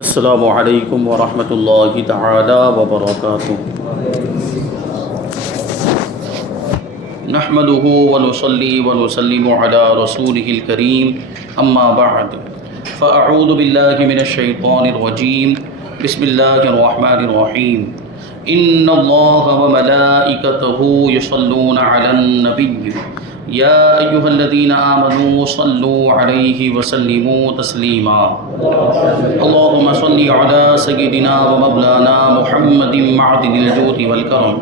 السلام علیکم ورحمۃ اللہ تعالی وبرکاتہ۔ نحمده ونصلي ونسلم على رسوله الكريم اما بعد فاعوذ باللہ من الشیطان الرجیم بسم اللہ الرحمن الرحیم ان اللہ وملائکته يصلون على النبی یا ایہا الذین آمنوا صلوا علیہ وسلموا تسلیما اللہم صل علی سیدنا ومولانا محمد معدن الجود والکرم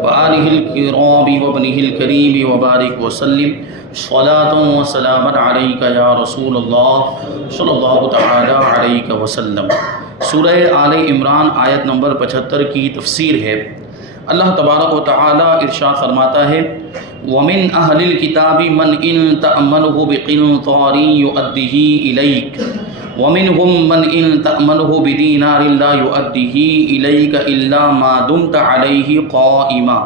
وآلہ الکرام وابنہ الکریم وبارک وسلم صلاۃ وسلاما علیک یا رسول اللہ صلی اللہ تعالی علیہ وسلم۔ سورہ آل عمران آیت نمبر 75 کی تفسیر ہے۔ اللہ تبارک و تعالی ارشاد فرماتا ہے وَمِنْ أَهْلِ الْكِتَابِ مَنْ إِنْ تَأْمَنْهُ بِقِنْطَارٍ يُؤَدِّهِ إِلَيْكَ وَمِنْهُمْ مَنْ إِنْ تَأْمَنْهُ بِدِينَارٍ لَا يُؤَدِّهِ إِلَيْكَ إِلَّا مَا دُمْتَ عَلَيْهِ قَائِمًا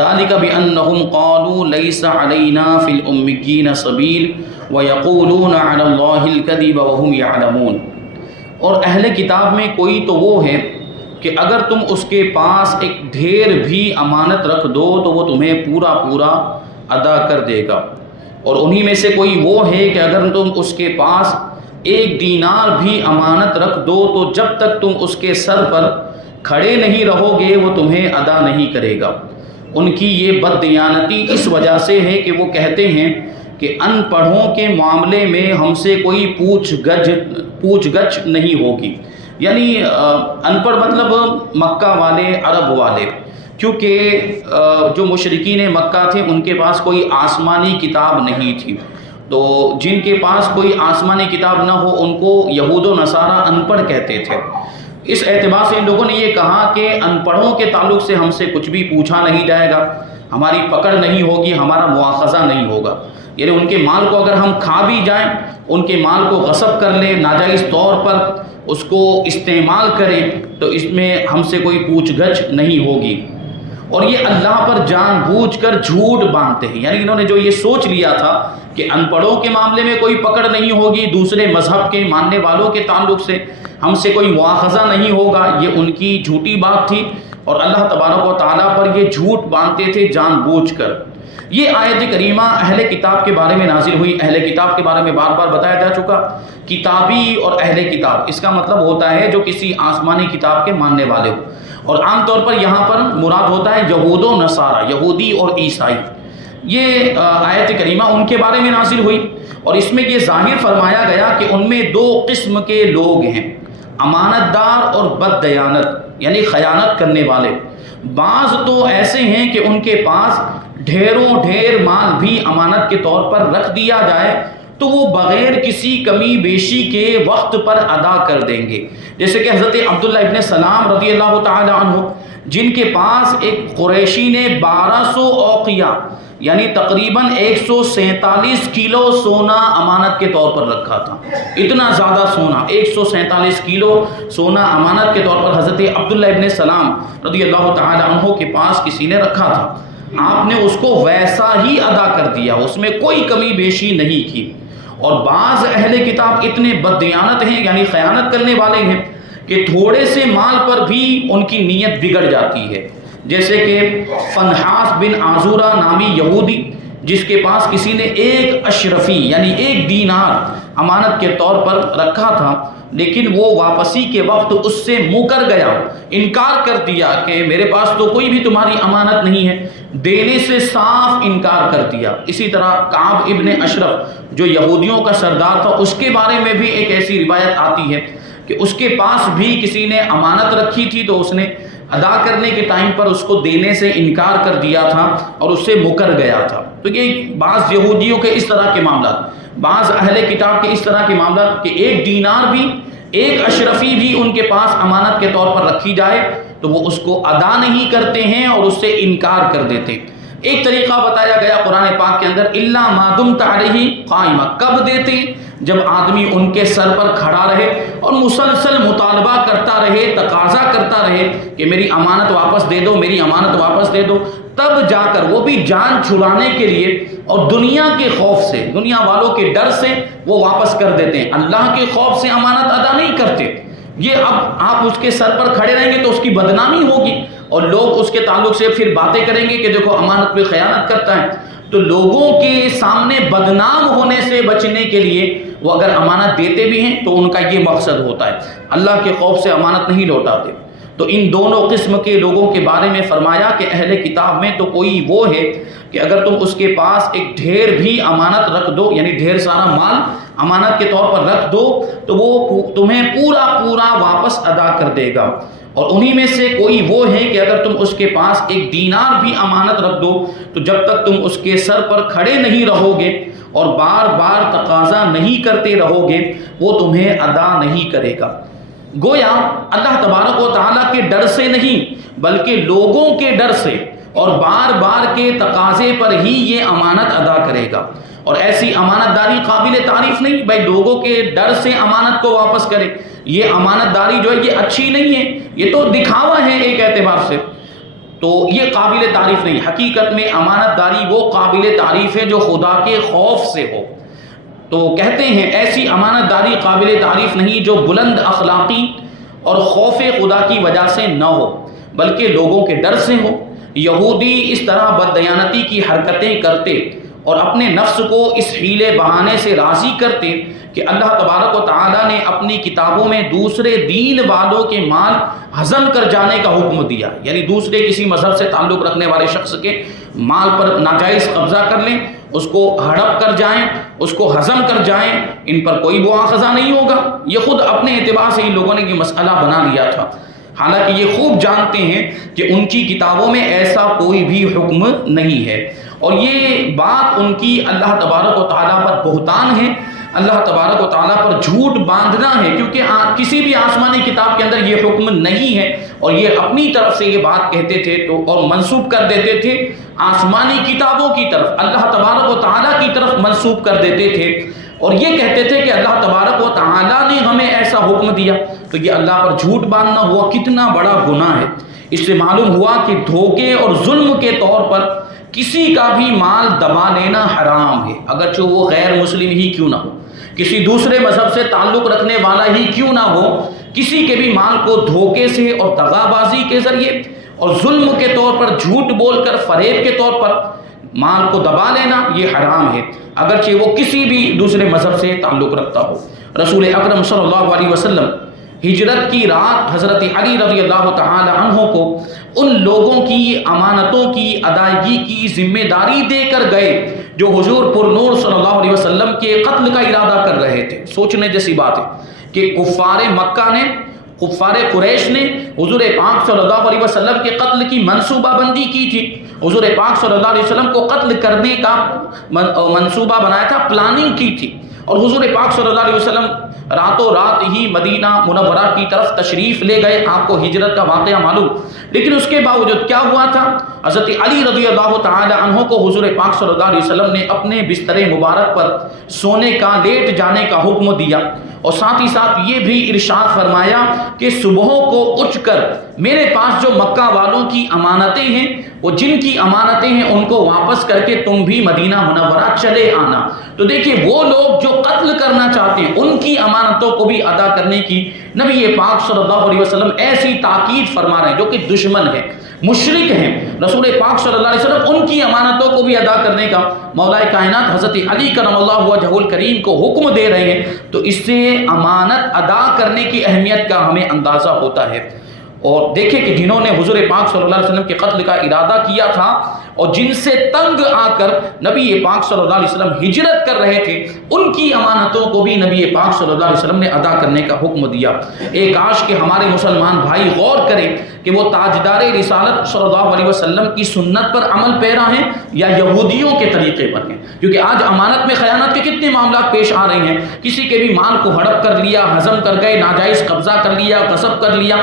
ذَلِكَ بِأَنَّهُمْ قَالُوا لَيْسَ عَلَيْنَا فِي الْأُمِّيِّينَ سَبِيلٌ وَيَقُولُونَ عَلَى اللَّهِ الْكَذِبَ وَهُمْ يَعْلَمُونَ۔ اور اہل کتاب میں کوئی تو وہ ہے کہ اگر تم اس کے پاس ایک ڈھیر بھی امانت رکھ دو تو وہ تمہیں پورا پورا ادا کر دے گا، اور انہی میں سے کوئی وہ ہے کہ اگر تم اس کے پاس ایک دینار بھی امانت رکھ دو تو جب تک تم اس کے سر پر کھڑے نہیں رہو گے وہ تمہیں ادا نہیں کرے گا۔ ان کی یہ بددیانتی اس وجہ سے ہے کہ وہ کہتے ہیں کہ ان پڑھوں کے معاملے میں ہم سے کوئی پوچھ گچھ نہیں ہوگی، یعنی ان پڑھ مطلب مکہ والے، عرب والے، کیونکہ جو مشرکین مکہ تھے ان کے پاس کوئی آسمانی کتاب نہیں تھی، تو جن کے پاس کوئی آسمانی کتاب نہ ہو ان کو یہود و نصارہ ان پڑھ کہتے تھے۔ اس اعتبار سے ان لوگوں نے یہ کہا کہ ان پڑھوں کے تعلق سے ہم سے کچھ بھی پوچھا نہیں جائے گا، ہماری پکڑ نہیں ہوگی، ہمارا مواخذہ نہیں ہوگا، یعنی ان کے مال کو اگر ہم کھا بھی جائیں، ان کے مال کو غصب کر لیں، ناجائز طور پر اس کو استعمال کریں تو اس میں ہم سے کوئی پوچھ گچھ نہیں ہوگی۔ اور یہ اللہ پر جان بوجھ کر جھوٹ باندھتے ہیں، یعنی انہوں نے جو یہ سوچ لیا تھا کہ ان پڑھوں کے معاملے میں کوئی پکڑ نہیں ہوگی، دوسرے مذہب کے ماننے والوں کے تعلق سے ہم سے کوئی مواخذہ نہیں ہوگا، یہ ان کی جھوٹی بات تھی، اور اللہ تبارک و تعالیٰ پر یہ جھوٹ باندھتے تھے جان بوجھ کر۔ یہ آیت کریمہ اہل کتاب کے بارے میں نازل ہوئی۔ اہل کتاب کے بارے میں بار بار بتایا جا چکا، کتابی اور اہل کتاب اس کا مطلب ہوتا ہے جو کسی آسمانی کتاب کے ماننے والے ہو، اور عام طور پر یہاں پر مراد ہوتا ہے یہود و نصارہ، یہودی اور عیسائی۔ یہ آیت کریمہ ان کے بارے میں نازل ہوئی، اور اس میں یہ ظاہر فرمایا گیا کہ ان میں دو قسم کے لوگ ہیں، امانت دار اور بد دیانت، یعنی خیانت کرنے والے۔ بعض تو ایسے ہیں کہ ان کے پاس ڈھیروں ڈھیر مال بھی امانت کے طور پر رکھ دیا جائے تو وہ بغیر کسی کمی بیشی کے وقت پر ادا کر دیں گے، جیسے کہ حضرت عبداللہ ابن سلام رضی اللہ تعالی عنہ، جن کے پاس ایک قریشی نے 1200 اوقیہ یعنی تقریباً 147 کلو سونا امانت کے طور پر رکھا تھا۔ اتنا زیادہ سونا، 147 کلو سونا امانت کے طور پر حضرت عبداللہ ابن سلام رضی اللہ تعالی عنہ کے پاس کسی نے رکھا تھا۔ آپ نے اس کو ویسا ہی ادا کر دیا، اس میں کوئی کمی بیشی نہیں کی۔ اور بعض اہل کتاب اتنے بددیانت ہیں، یعنی خیانت کرنے والے ہیں، کہ تھوڑے سے مال پر بھی ان کی نیت بگڑ جاتی ہے، جیسے کہ فنحاس بن عازورہ نامی یہودی، جس کے پاس کسی نے ایک اشرفی یعنی ایک دینار امانت کے طور پر رکھا تھا، لیکن وہ واپسی کے وقت اس سے مکر گیا، انکار کر دیا کہ میرے پاس تو کوئی بھی تمہاری امانت نہیں ہے، دینے سے صاف انکار کر دیا۔ اسی طرح کعب ابن اشرف جو یہودیوں کا سردار تھا، اس کے بارے میں بھی ایک ایسی روایت آتی ہے کہ اس کے پاس بھی کسی نے امانت رکھی تھی تو اس نے ادا کرنے کے ٹائم پر اس کو دینے سے انکار کر دیا تھا اور اس سے مکر گیا تھا۔ تو یہ بعض یہودیوں کے اس طرح کے معاملات، بعض اہل کتاب کے اس طرح کے معاملات کہ ایک دینار بھی، ایک اشرفی بھی ان کے پاس امانت کے طور پر رکھی جائے تو وہ اس کو ادا نہیں کرتے ہیں اور اس سے انکار کر دیتے۔ ایک طریقہ بتایا گیا قرآن پاک کے اندر، الا ما دمت علیہ قائمہ، کب دیتے؟ جب آدمی ان کے سر پر کھڑا رہے اور مسلسل مطالبہ کرتا رہے، تقاضا کرتا رہے کہ میری امانت واپس دے دو، میری امانت واپس دے دو، تب جا کر وہ بھی جان چھڑانے کے لیے اور دنیا کے خوف سے، دنیا والوں کے ڈر سے وہ واپس کر دیتے ہیں، اللہ کے خوف سے امانت ادا نہیں کرتے۔ یہ اب آپ اس کے سر پر کھڑے رہیں گے تو اس کی بدنامی ہوگی، اور لوگ اس کے تعلق سے پھر باتیں کریں گے کہ دیکھو امانت پہ خیانت کرتا ہے۔ تو لوگوں کے سامنے بدنام ہونے سے بچنے کے لیے وہ اگر امانت دیتے بھی ہیں تو ان کا یہ مقصد ہوتا ہے، اللہ کے خوف سے امانت نہیں لوٹاتے۔ تو ان دونوں قسم کے لوگوں کے بارے میں فرمایا کہ اہل کتاب میں تو کوئی وہ ہے کہ اگر تم اس کے پاس ایک ڈھیر بھی امانت رکھ دو، یعنی ڈھیر سارا مال امانت کے طور پر رکھ دو، تو وہ تمہیں پورا واپس ادا کر دے گا۔ اور انہی میں سے کوئی وہ ہے کہ اگر تم اس کے پاس ایک دینار بھی امانت رکھ دو تو جب تک تم اس کے سر پر کھڑے نہیں رہو گے اور بار بار تقاضا نہیں کرتے رہو گے، وہ تمہیں ادا نہیں کرے گا۔ گویا اللہ تبارک و تعالیٰ کے ڈر سے نہیں بلکہ لوگوں کے ڈر سے اور بار بار کے تقاضے پر ہی یہ امانت ادا کرے گا۔ اور ایسی امانت داری قابل تعریف نہیں، بھائی لوگوں کے ڈر سے امانت کو واپس کرے، یہ امانت داری جو ہے یہ اچھی نہیں ہے، یہ تو دکھاوا ہے ایک اعتبار سے، تو یہ قابل تعریف نہیں۔ حقیقت میں امانت داری وہ قابل تعریف ہے جو خدا کے خوف سے ہو۔ تو کہتے ہیں ایسی امانت داری قابل تعریف نہیں جو بلند اخلاقی اور خوف خدا کی وجہ سے نہ ہو بلکہ لوگوں کے ڈر سے ہو۔ یہودی اس طرح بددیانتی کی حرکتیں کرتے اور اپنے نفس کو اس حیلے بہانے سے راضی کرتے کہ اللہ تبارک و تعالیٰ نے اپنی کتابوں میں دوسرے دین والوں کے مال ہضم کر جانے کا حکم دیا، یعنی دوسرے کسی مذہب سے تعلق رکھنے والے شخص کے مال پر ناجائز قبضہ کر لیں، اس کو ہڑپ کر جائیں، اس کو ہضم کر جائیں، ان پر کوئی مواخذہ نہیں ہوگا۔ یہ خود اپنے اعتبار سے ان لوگوں نے یہ مسئلہ بنا لیا تھا، حالانکہ یہ خوب جانتے ہیں کہ ان کی کتابوں میں ایسا کوئی بھی حکم نہیں ہے، اور یہ بات ان کی اللہ تبارک و تعالیٰ پر بہتان ہے، اللہ تبارک و تعالیٰ پر جھوٹ باندھنا ہے، کیونکہ کسی بھی آسمانی کتاب کے اندر یہ حکم نہیں ہے، اور یہ اپنی طرف سے یہ بات کہتے تھے تو اور منسوب کر دیتے تھے آسمانی کتابوں کی طرف، اللہ تبارک و تعالیٰ کی طرف منسوب کر دیتے تھے، اور یہ کہتے تھے کہ اللہ تبارک و تعالیٰ نے ہمیں ایسا حکم دیا۔ تو یہ اللہ پر جھوٹ باندھنا ہوا کتنا بڑا گناہ ہے۔ اس سے معلوم ہوا کہ دھوکے اور ظلم کے طور پر کسی کا بھی مال دبا لینا حرام ہے، اگرچہ وہ غیر مسلم ہی کیوں نہ ہو، کسی دوسرے مذہب سے تعلق رکھنے والا ہی کیوں نہ ہو، کسی کے بھی مال کو دھوکے سے اور دغابازی کے ذریعے اور ظلم کے طور پر جھوٹ بول کر فریب کے طور پر مال کو دبا لینا یہ حرام ہے، اگرچہ وہ کسی بھی دوسرے مذہب سے تعلق رکھتا ہو۔ رسول اکرم صلی اللہ علیہ وسلم ہجرت کی رات حضرت علی رضی اللہ تعالی عنہ کو ان لوگوں کی امانتوں کی ادائیگی کی ذمہ داری دے کر گئے جو حضور پر نور صلی اللہ علیہ وسلم کے قتل کا ارادہ کر رہے تھے۔ سوچنے جیسی بات ہے کہ کفار مکہ نے، کفار قریش نے حضور پاک صلی اللہ علیہ وسلم کے قتل کی منصوبہ بندی کی تھی، حضور پاک صلی اللہ علیہ وسلم کو قتل کرنے کا منصوبہ بنایا تھا، پلاننگ کی تھی، اور حضور پاک صلی اللہ علیہ وسلم راتوں رات ہی مدینہ منورہ کی طرف تشریف لے گئے، آپ کو ہجرت کا واقعہ معلوم، لیکن اس کے باوجود کیا ہوا تھا، حضرت علی رضی اللہ تعالی عنہ کو حضور پاک صلی اللہ علیہ وسلم نے اپنے بستر مبارک پر سونے کا، لیٹ جانے کا حکم دیا، اور ساتھ ہی ساتھ یہ بھی ارشاد فرمایا کہ صبحوں کو اٹھ کر میرے پاس جو مکہ والوں کی امانتیں ہیں، وہ جن کی امانتیں ہیں ان کو واپس کر کے تم بھی مدینہ منورہ چلے آنا۔ تو دیکھیں وہ لوگ جو قتل کرنا چاہتے ہیں ان کی امانتوں کو بھی ادا کرنے کی نبی پاک صلی اللہ علیہ وسلم ایسی تاکید فرما رہے ہیں، جو کہ دشمن ہے، مشرک ہیں، رسول پاک صلی اللہ علیہ وسلم ان کی امانتوں کو بھی ادا کرنے کا مولا کائنات حضرت علی کرم اللہ وجہہ الکریم کو حکم دے رہے ہیں، تو اس سے امانت ادا کرنے کی اہمیت کا ہمیں اندازہ ہوتا ہے۔ اور دیکھیں کہ جنہوں نے حضور پاک صلی اللہ علیہ وسلم کے قتل کا ارادہ کیا تھا اور جن سے تنگ آ کر نبی پاک صلی اللہ علیہ وسلم ہجرت کر رہے تھے، ان کی امانتوں کو بھی نبی پاک صلی اللہ علیہ وسلم نے ادا کرنے کا حکم دیا۔ ایک کاش کہ ہمارے مسلمان بھائی غور کریں کہ وہ تاجدار رسالت صلی اللہ علیہ وسلم کی سنت پر عمل پیرا ہیں یا یہودیوں کے طریقے پر ہیں، کیونکہ آج امانت میں خیانت کے کتنے معاملات پیش آ رہے ہیں، کسی کے بھی مال کو ہڑپ کر لیا، ہضم کر گئے، ناجائز قبضہ کر لیا، غصب کر لیا،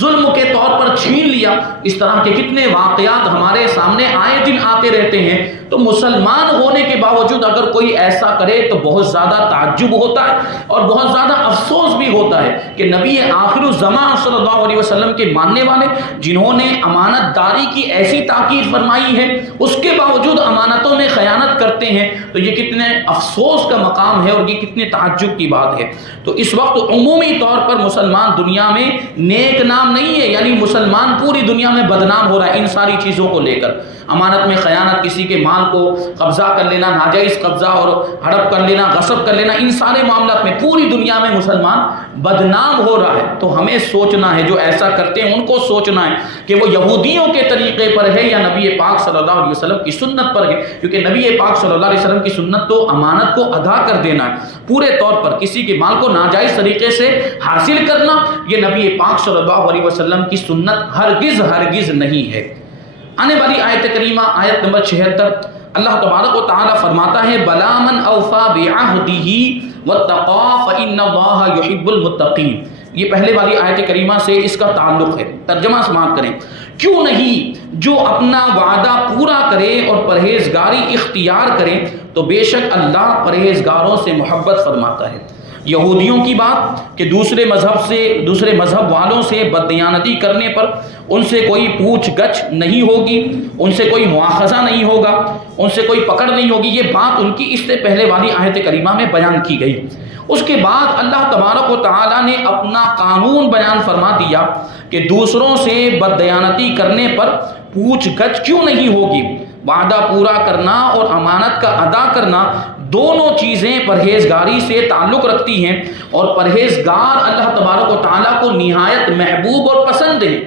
ظلم کے طور پر چھین لیا، اس طرح کے کتنے واقعات ہمارے سامنے آئے دن آتے رہتے ہیں۔ تو تو مسلمان ہونے کے باوجود اگر کوئی ایسا کرے تو بہت زیادہ تعجب ہوتا ہے اور بہت زیادہ افسوس بھی ہوتا ہے کہ نبی آخر الزمان صلی اللہ علیہ وسلم کے ماننے والے جنہوں نے امانت داری کی ایسی تاکید فرمائی ہے اس کے باوجود امانتوں میں خیانت کرتے ہیں، تو یہ کتنے افسوس کا مقام ہے اور یہ کتنے تعجب کی بات ہے۔ تو اس وقت عمومی طور پر مسلمان دنیا میں نیک نام نہیں ہے، یعنی مسلمان پوری دنیا میں بدنام ہو رہا ہے ان ساری چیزوں کو لے کر، امانت میں خیانت، کسی کے مال کو قبضہ کر لینا، ناجائز قبضہ اور ہڑپ کر لینا، غصب کر لینا، ان سارے معاملات میں پوری دنیا میں مسلمان بدنام ہو رہا ہے۔ تو ہمیں سوچنا ہے، جو ایسا کرتے ہیں ان کو سوچنا ہے کہ وہ یہودیوں کے طریقے پر ہے یا نبی پاک صلی اللہ علیہ وسلم کی سنت پر ہے، کیونکہ نبی پاک صلی اللہ علیہ وسلم کی سنت تو امانت کو ادا کر دینا ہے پورے طور پر، کسی کے مال کو ناجائز طریقے سے حاصل کرنا یہ نبی پاک صلی اللہ علیہ وسلم کی سنت ہرگز نہیں ہے۔ آنے والی آیت کریمہ آیت نمبر 76 اللہ تبارک و تعالی فرماتا ہے بلا من اوفا بعہدہ واتقى فإن اللہ یحب المتقین۔ یہ پہلے والی آیت کریمہ سے اس کا تعلق ہے، ترجمہ سماعت کریں۔ کیوں نہیں جو اپنا وعدہ پورا کرے اور پرہیزگاری اختیار کرے تو بے شک اللہ پرہیزگاروں سے محبت فرماتا ہے۔ یہودیوں کی بات کہ دوسرے مذہب والوں سے بددیانتی کرنے پر ان سے کوئی پوچھ گچھ نہیں ہوگی، ان سے کوئی مواخذہ نہیں ہوگا، ان سے کوئی پکڑ نہیں ہوگی، یہ بات ان کی اس سے پہلے والی آیت کریمہ میں بیان کی گئی۔ اس کے بعد اللہ تبارک و تعالیٰ نے اپنا قانون بیان فرما دیا کہ دوسروں سے بددیانتی کرنے پر پوچھ گچھ کیوں نہیں ہوگی۔ وعدہ پورا کرنا اور امانت کا ادا کرنا دونوں چیزیں پرہیزگاری سے تعلق رکھتی ہیں، اور پرہیزگار اللہ تبارک و تعالیٰ کو نہایت محبوب اور پسند ہیں۔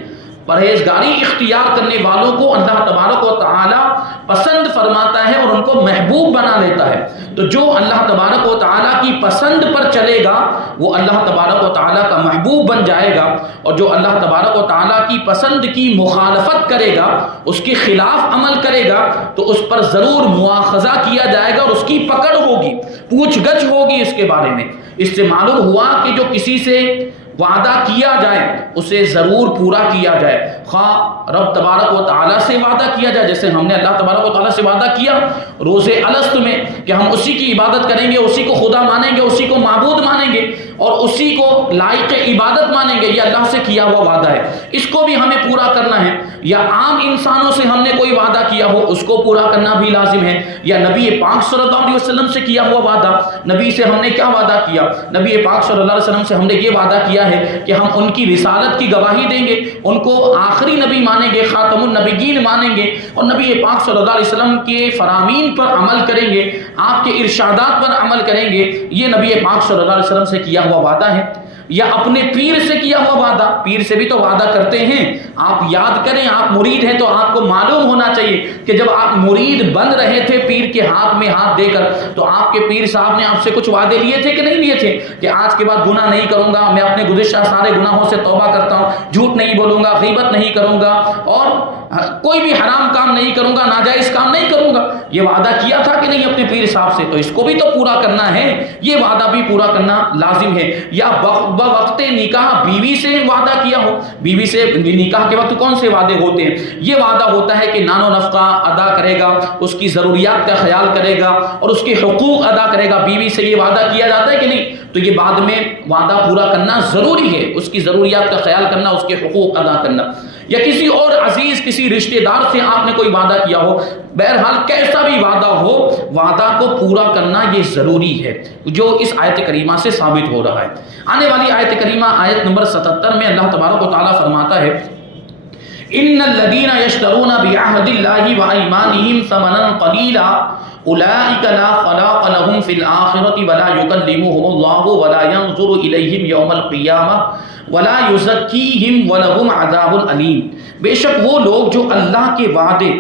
پرہیزگاری اختیار کرنے والوں کو اللہ تبارک و تعالیٰ پسند فرماتا ہے اور ان کو محبوب بنا لیتا ہے۔ تو جو اللہ تبارک و تعالیٰ کی پسند پر چلے گا وہ اللہ تبارک و تعالیٰ کا محبوب بن جائے گا، اور جو اللہ تبارک و تعالیٰ کی پسند کی مخالفت کرے گا، اس کے خلاف عمل کرے گا، تو اس پر ضرور مواخذہ کیا جائے گا اور اس کی پکڑ ہوگی، پوچھ گچھ ہوگی اس کے بارے میں۔ اس سے معلوم ہوا کہ جو کسی سے وعدہ کیا جائے اسے ضرور پورا کیا جائے، خواہ رب تبارک و تعالیٰ سے وعدہ کیا جائے، جیسے ہم نے اللہ تبارک و تعالیٰ سے وعدہ کیا روز الست میں کہ ہم اسی کی عبادت کریں گے، اسی کو خدا مانیں گے، اسی کو معبود مانیں گے اور اسی کو لائق عبادت مانیں گے، یہ اللہ سے کیا ہوا وعدہ ہے، اس کو بھی ہمیں پورا کرنا ہے۔ یا عام انسانوں سے ہم نے کوئی وعدہ کیا ہو اس کو پورا کرنا بھی لازم ہے، یا نبی پاک صلی اللہ علیہ وسلم سے کیا ہوا وعدہ، نبی سے ہم نے کیا وعدہ کیا، نبی پاک صلی اللہ علیہ وسلم سے ہم نے یہ وعدہ کیا ہے کہ ہم ان کی رسالت کی گواہی دیں گے، ان کو آخری نبی مانیں گے، خاتم النبیین مانیں گے، اور نبی پاک صلی اللہ علیہ وسلم کے فرامین پر عمل کریں گے، آپ کے ارشادات پر عمل کریں گے، یہ نبی پاک صلی اللہ علیہ وسلم سے کیا ہوا وعدہ ہے۔ یا اپنے پیر سے کیا ہوا وعدہ، پیر سے بھی تو وعدہ کرتے ہیں، آپ یاد کریں، آپ مرید ہیں تو آپ کو معلوم ہونا چاہیے کہ جب آپ مرید بن رہے تھے پیر کے ہاتھ میں ہاتھ دے کر، تو آپ کے پیر صاحب نے آپ سے کچھ وعدے لیے تھے کہ نہیں لیے تھے، کہ آج کے بعد گناہ نہیں کروں گا، میں اپنے گزشتہ سارے گناہوں سے توبہ کرتا ہوں، جھوٹ نہیں بولوں گا، غیبت نہیں کروں گا، اور کوئی بھی حرام کام نہیں کروں گا، ناجائز کام نہیں کروں گا، یہ وعدہ کیا تھا کہ نہیں اپنے پیر صاحب سے، تو اس کو بھی تو پورا کرنا ہے، یہ وعدہ بھی پورا کرنا لازم ہے۔ یا بوقت نکاح بیوی سے وعدہ کیا ہو، بیوی سے نکاح کے وقت کون سے وعدے ہوتے ہیں، یہ وعدہ ہوتا ہے کہ نان و نفقہ ادا کرے گا، اس کی ضروریات کا خیال کرے گا اور اس کے حقوق ادا کرے گا، بیوی سے یہ وعدہ کیا جاتا ہے کہ نہیں، تو یہ بعد میں وعدہ پورا کرنا ضروری ہے، اس کی ضروریات کا خیال کرنا، اس کے حقوق ادا کرنا۔ یا کسی اور عزیز کسی رشتہ دار سے آپ نے کوئی وعدہ کیا ہو، بہرحال کیسا بھی وعدہ ہو، وعدہ کو پورا کرنا یہ ضروری ہے، جو اس آیت کریمہ سے ثابت ہو رہا ہے۔ آنے والی آیت کریمہ آیت نمبر 77 میں اللہ تبارک و تعالیٰ فرماتا ہے ان الذین یشترون بعہد اللہ وایمانہم ثمنا قلیلا اولئک لا خلاق لهم فی الآخرۃ ولا یکلمهم اللہ ولا ینظر الیہم یوم القیامہ ولا یزکیہم ولہم عذاب علیم۔ بے شک وہ لوگ جو اللہ کے وعدے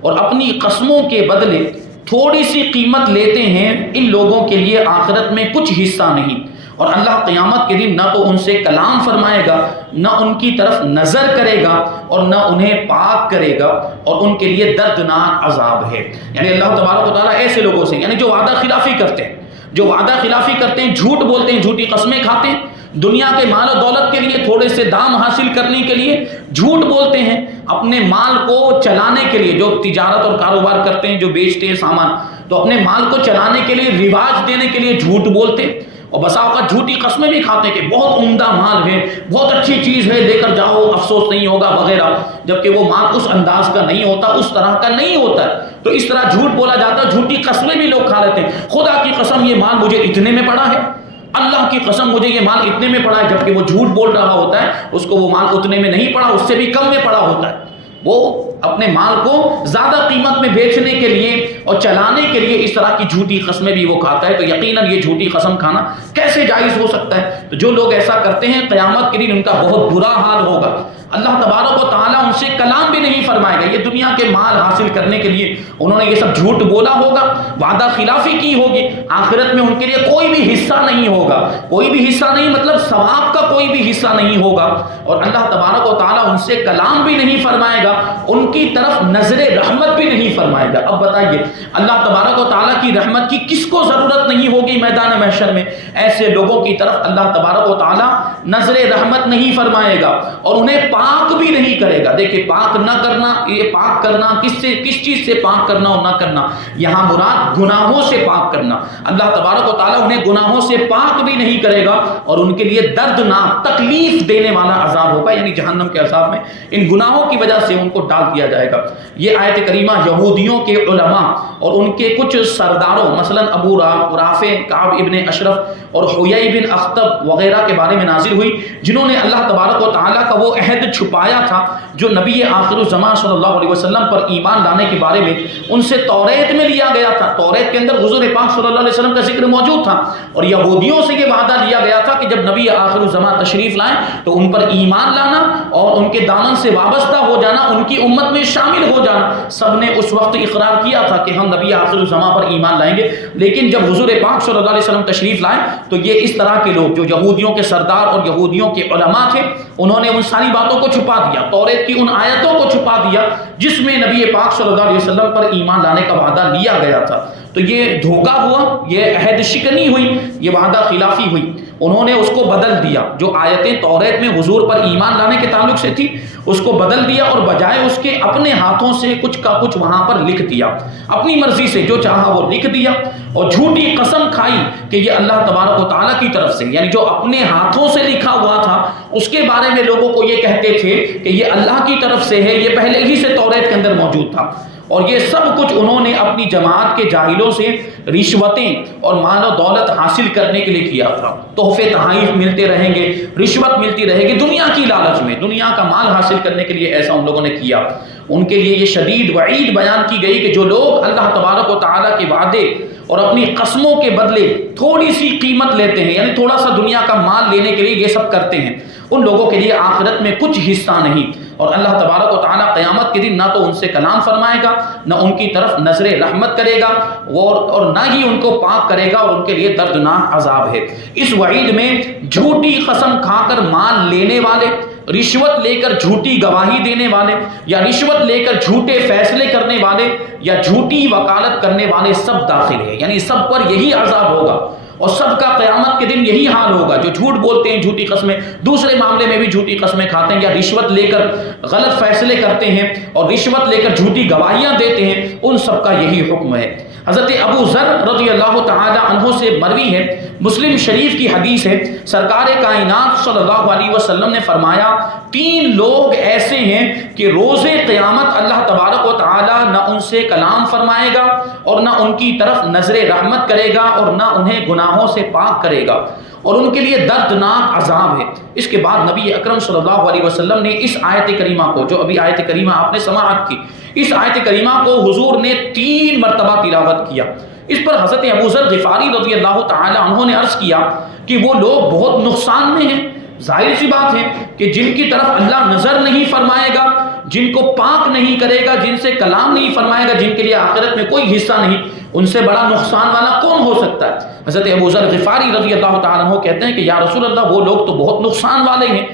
اور اپنی قسموں کے بدلے تھوڑی سی قیمت لیتے ہیں، ان لوگوں کے لیے آخرت میں کچھ حصہ نہیں، اور اللہ قیامت کے دن نہ تو ان سے کلام فرمائے گا، نہ ان کی طرف نظر کرے گا، اور نہ انہیں پاک کرے گا، اور ان کے لیے دردناک عذاب ہے۔ یعنی اللہ تبارک و تعالیٰ ایسے لوگوں سے، یعنی جو وعدہ خلافی کرتے ہیں، جھوٹ بولتے ہیں، جھوٹی قسمیں کھاتے ہیں، دنیا کے مال و دولت کے لیے تھوڑے سے دام حاصل کرنے کے لیے جھوٹ بولتے ہیں، اپنے مال کو چلانے کے لیے، جو تجارت اور کاروبار کرتے ہیں، جو بیچتے ہیں سامان، تو اپنے مال کو چلانے کے لیے، رواج دینے کے لیے جھوٹ بولتے ہیں، اور بسا اوقات جھوٹی قسمیں بھی کھاتے ہیں کہ بہت عمدہ مال ہے، بہت اچھی چیز ہے، لے کر جاؤ، افسوس نہیں ہوگا وغیرہ، جبکہ وہ مال اس انداز کا نہیں ہوتا، اس طرح کا نہیں ہوتا ہے۔ تو اس طرح جھوٹ بولا جاتا ہے، جھوٹی قسمیں بھی لوگ کھا لیتے ہیں، خدا کی قسم یہ مال مجھے اتنے میں پڑا ہے، اللہ کی قسم مجھے یہ مال اتنے میں پڑا ہے، جبکہ وہ جھوٹ بول رہا ہوتا ہے، اس کو وہ مال اتنے میں نہیں پڑا، اس سے بھی کم میں پڑا ہوتا ہے۔ وہ اپنے مال کو زیادہ قیمت میں بیچنے کے لیے اور چلانے کے لیے اس طرح کی جھوٹی قسمیں بھی وہ کھاتا ہے۔ تو یقیناً یہ جھوٹی قسم کھانا کیسے جائز ہو سکتا ہے؟ تو جو لوگ ایسا کرتے ہیں قیامت کے دن ان کا بہت برا حال ہوگا، اللہ تبارک و تعالیٰ ان سے کلام بھی نہیں فرمائے گا۔ یہ دنیا کے مال حاصل کرنے کے لیے انہوں نے یہ سب جھوٹ بولا ہوگا، وعدہ خلافی کی ہوگی، آخرت میں ان کے لیے کوئی بھی حصہ نہیں ہوگا، کوئی بھی حصہ نہیں مطلب ثواب کا کوئی بھی حصہ نہیں ہوگا، اور اللہ تبارک و تعالیٰ ان سے کلام بھی نہیں فرمائے گا، ان کی طرف نظر رحمت بھی نہیں فرمائے گا۔ اب بتائیے اللہ تبارک و تعالیٰ کی رحمت کی کس کو ضرورت نہیں ہوگی میدان محشر میں؟ ایسے لوگوں کی طرف اللہ تبارک و تعالیٰ نظر رحمت نہیں فرمائے گا اور انہیں پاک بھی نہیں کرے گا۔ دیکھیں پاک نہ کرنا، یہ پاک کرنا کس چیز سے پاک کرنا اور نہ کرنا؟ یہاں مراد گناہوں سے پاک کرنا۔ اللہ تبارک و تعالیٰ انہیں گناہوں سے پاک بھی نہیں کرے گا اور ان کے لیے دردناک تکلیف دینے والا عذاب ہوگا، یعنی جہنم کے عذاب میں ان گناہوں کی وجہ سے ان کو ڈال دیا جائے گا۔ یہ آیت کریمہ یہودیوں کے علماء اور ان کے کچھ سرداروں مثلا ابو رافع، کعب ابن اشرف اور حیی بن اخطب وغیرہ کے بارے میں نازل ہوئی، جنہوں نے اللہ تبارک و تعالیٰ کا وہ عہد چھپایا تھا جو نبی آخر الزمان صلی اللہ علیہ وسلم پر ایمان لانے کے بارے میں ان سے توریت میں لیا گیا تھا۔ توریت کے اندر حضور پاک صلی اللہ علیہ وسلم کا ذکر موجود تھا، اور یہودیوں سے یہ وعدہ لیا گیا تھا کہ جب نبی آخر الزمان تشریف لائیں تو ان پر ایمان لانا اور ان کے دامن سے وابستہ ہو جانا، ان کی امت میں شامل ہو جانا۔ سب نے اس وقت اقرار کیا تھا کہ ہم نبی آخر الزمان پر ایمان لائیں گے، لیکن جب حضور پاک صلی اللہ علیہ وسلم تشریف لائیں تو یہ اس طرح کے لوگ جو یہودیوں کے سردار اور یہودیوں کے علماء تھے، انہوں نے ان ساری باتوں کو چھپا دیا، توریت کی ان آیتوں کو چھپا دیا جس میں نبی پاک صلی اللہ علیہ وسلم پر ایمان لانے کا وعدہ لیا گیا تھا۔ تو یہ دھوکہ ہوا، یہ عہد شکنی ہوئی، یہ وعدہ خلافی ہوئی۔ انہوں نے اس کو بدل دیا، جو آیتیں توریت میں حضور پر ایمان لانے کے تعلق سے تھی اس کو بدل دیا، اور بجائے اس کے اپنے ہاتھوں سے کچھ کا کچھ وہاں پر لکھ دیا، اپنی مرضی سے جو چاہا وہ لکھ دیا، اور جھوٹی قسم کھائی کہ یہ اللہ تبارک و تعالیٰ کی طرف سے، یعنی جو اپنے ہاتھوں سے لکھا ہوا تھا اس کے بارے میں لوگوں کو یہ کہتے تھے کہ یہ اللہ کی طرف سے ہے، یہ پہلے ہی سے توریت کے اندر موجود تھا۔ اور یہ سب کچھ انہوں نے اپنی جماعت کے جاہلوں سے رشوتیں اور مال و دولت حاصل کرنے کے لیے کیا تھا۔ تحفے تحائف ملتے رہیں گے، رشوت ملتی رہے گی، دنیا کی لالچ میں، دنیا کا مال حاصل کرنے کے لیے ایسا ان لوگوں نے کیا۔ ان کے لیے یہ شدید وعید بیان کی گئی کہ جو لوگ اللہ تبارک و تعالیٰ کے وعدے اور اپنی قسموں کے بدلے تھوڑی سی قیمت لیتے ہیں، یعنی تھوڑا سا دنیا کا مال لینے کے لیے یہ سب کرتے ہیں، ان لوگوں کے لیے آخرت میں کچھ حصہ نہیں، اور اللہ تبارک و تعالیٰ قیامت کے دن نہ تو ان سے کلام فرمائے گا، نہ ان کی طرف نظر رحمت کرے گا، اور نہ ہی ان کو پاک کرے گا، اور ان کے لیے دردناک عذاب ہے۔ اس وعید میں جھوٹی قسم کھا کر مال لینے والے، رشوت لے کر جھوٹی گواہی دینے والے، یا رشوت لے کر جھوٹے فیصلے کرنے والے، یا جھوٹی وکالت کرنے والے سب داخل ہیں، یعنی سب پر یہی عذاب ہوگا، اور سب کا قیامت کے دن یہی حال ہوگا۔ جو جھوٹ بولتے ہیں، جھوٹی قسمیں، دوسرے معاملے میں بھی جھوٹی قسمیں کھاتے ہیں، یا رشوت لے کر غلط فیصلے کرتے ہیں اور رشوت لے کر جھوٹی گواہیاں دیتے ہیں، ان سب کا یہی حکم ہے۔ حضرت ابو ذر رضی اللہ تعالی عنہ سے مروی ہے، مسلم شریف کی حدیث ہے، سرکار کائنات صلی اللہ علیہ وسلم نے فرمایا 3 لوگ ایسے ہیں کہ روز قیامت اللہ تبارک و تعالی نہ ان سے کلام فرمائے گا اور نہ ان کی طرف نظر رحمت کرے گا اور نہ انہیں گناہوں سے پاک کرے گا، اور ان کے لیے دردناک عذاب ہے۔ اس کے بعد نبی اکرم صلی اللہ علیہ وسلم نے اس آیت کریمہ کو، جو ابھی آیت کریمہ آپ نے سماعت کی، اس آیت کریمہ کو حضور نے 3 مرتبہ تلاوت کیا۔ اس پر حضرت ابو ذر غفاری رضی اللہ تعالی عنہ نے عرض کیا کہ وہ لوگ بہت نقصان میں ہیں۔ ظاہر سی بات ہے کہ جن کی طرف اللہ نظر نہیں فرمائے گا، جن کو پاک نہیں کرے گا، جن سے کلام نہیں فرمائے گا، جن کے لیے آخرت میں کوئی حصہ نہیں، ان سے بڑا نقصان والا کون ہو سکتا ہے؟ حضرت ابو ذر غفاری رضی اللہ تعالیٰ عنہ کہتے ہیں کہ یا رسول اللہ وہ لوگ تو بہت نقصان والے ہیں،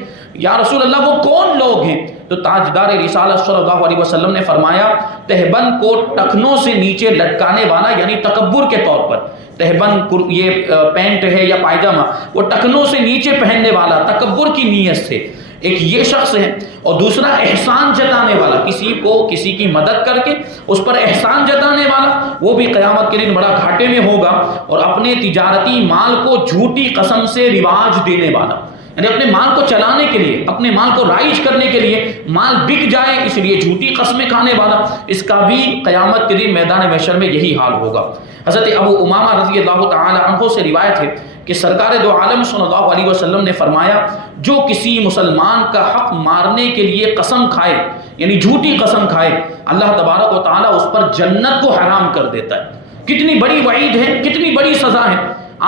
یا رسول اللہ وہ کون لوگ ہیں؟ تو تاجدار رسالت صلی اللہ علیہ وسلم نے فرمایا تہبند کو ٹخنوں سے نیچے لٹکانے والا، یعنی تکبر کے طور پر تہبند یہ پینٹ ہے یا پائجامہ وہ ٹکنوں سے نیچے پہننے والا تکبر کی نیت سے، ایک یہ شخص ہے. اور دوسرا احسان جتانے والا، کسی کو کسی کی مدد کر کے اس پر احسان جتانے والا، وہ بھی قیامت کے دن بڑا گھاٹے میں ہوگا. اور اپنے تجارتی مال کو جھوٹی قسم سے رواج دینے والا، یعنی اپنے مال کو چلانے کے لیے، اپنے مال کو رائج کرنے کے لیے مال بک جائے اس لیے جھوٹی قسمیں کھانے والا، اس کا بھی قیامت کے دن میدان محشر میں یہی حال ہوگا. حضرت ابو امامہ رضی اللہ تعالی عنہ سے روایت ہے کہ سرکار دو عالم صلی اللہ علیہ وسلم نے فرمایا، جو کسی مسلمان کا حق مارنے کے لیے قسم کھائے، یعنی جھوٹی قسم کھائے، اللہ تبارک و تعالیٰ اس پر جنت کو حرام کر دیتا ہے. کتنی بڑی وعید ہے، کتنی بڑی سزا ہے.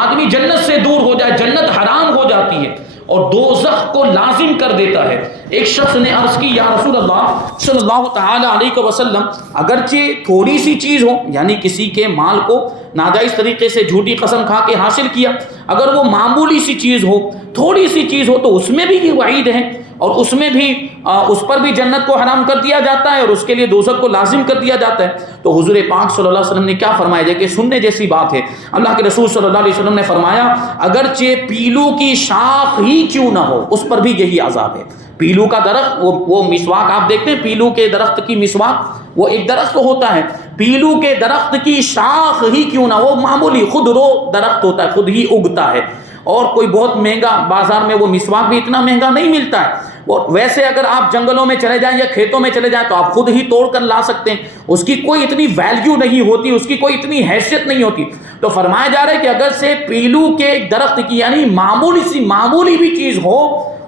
آدمی جنت سے دور ہو جائے، جنت حرام ہو جاتی ہے اور دوزخ کو لازم کر دیتا ہے. ایک شخص نے عرض کی، یا رسول اللہ صلی اللہ تعالی علیہ وسلم، اگرچہ تھوڑی سی چیز ہو، یعنی کسی کے مال کو ناجائز طریقے سے جھوٹی قسم کھا کے حاصل کیا، اگر وہ معمولی سی چیز ہو، تھوڑی سی چیز ہو، تو اس میں بھی یہ وعید ہے اور اس میں بھی اس پر بھی جنت کو حرام کر دیا جاتا ہے اور اس کے لیے دوزخ کو لازم کر دیا جاتا ہے. تو حضور پاک صلی اللہ علیہ وسلم نے کیا فرمایا ہے کہ سننے جیسی بات ہے. اللہ کے رسول صلی اللہ علیہ وسلم نے فرمایا، اگرچہ پیلو کی شاخ ہی کیوں نہ ہو، اس پر بھی یہی عذاب ہے. پیلو کا درخت، وہ مسواک آپ دیکھتے ہیں، پیلو کے درخت کی مسواک، وہ ایک درخت ہوتا ہے، پیلو کے درخت کی شاخ ہی کیوں نہ، وہ معمولی خود رو درخت ہوتا ہے، خود ہی اگتا ہے، اور کوئی بہت مہنگا بازار میں وہ مسواک بھی اتنا مہنگا نہیں ملتا ہے. ویسے اگر آپ جنگلوں میں چلے جائیں یا کھیتوں میں چلے جائیں تو آپ خود ہی توڑ کر لا سکتے ہیں، اس کی کوئی اتنی ویلیو نہیں ہوتی، اس کی کوئی اتنی حیثیت نہیں ہوتی. تو فرمایا جا رہا ہے کہ اگر سے پیلو کے ایک درخت کی، یعنی معمولی بھی چیز ہو،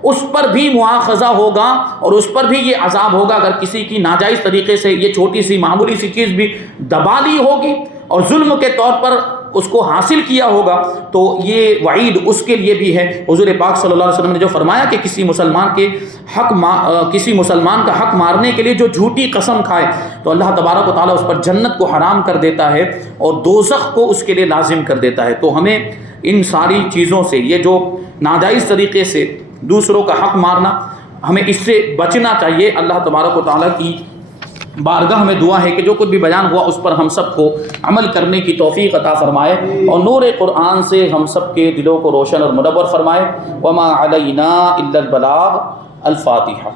اس پر بھی مواخذہ ہوگا اور اس پر بھی یہ عذاب ہوگا. اگر کسی کی ناجائز طریقے سے یہ چھوٹی سی معمولی سی چیز بھی دبا لی ہوگی اور ظلم کے طور پر اس کو حاصل کیا ہوگا تو یہ وعید اس کے لیے بھی ہے. حضور پاک صلی اللہ علیہ وسلم نے جو فرمایا کہ کسی مسلمان کا حق مارنے کے لیے جو جھوٹی قسم کھائے تو اللہ تبارک و تعالیٰ اس پر جنت کو حرام کر دیتا ہے اور دوزخ کو اس کے لیے لازم کر دیتا ہے. تو ہمیں ان ساری چیزوں سے، یہ جو ناجائز طریقے سے دوسروں کا حق مارنا، ہمیں اس سے بچنا چاہیے. اللہ تبارک و تعالیٰ کی بارگاہ میں دعا ہے کہ جو کچھ بھی بیان ہوا اس پر ہم سب کو عمل کرنے کی توفیق عطا فرمائے اور نور قرآن سے ہم سب کے دلوں کو روشن اور منور فرمائے. وما علینا الا البلاغ. الفاتحہ.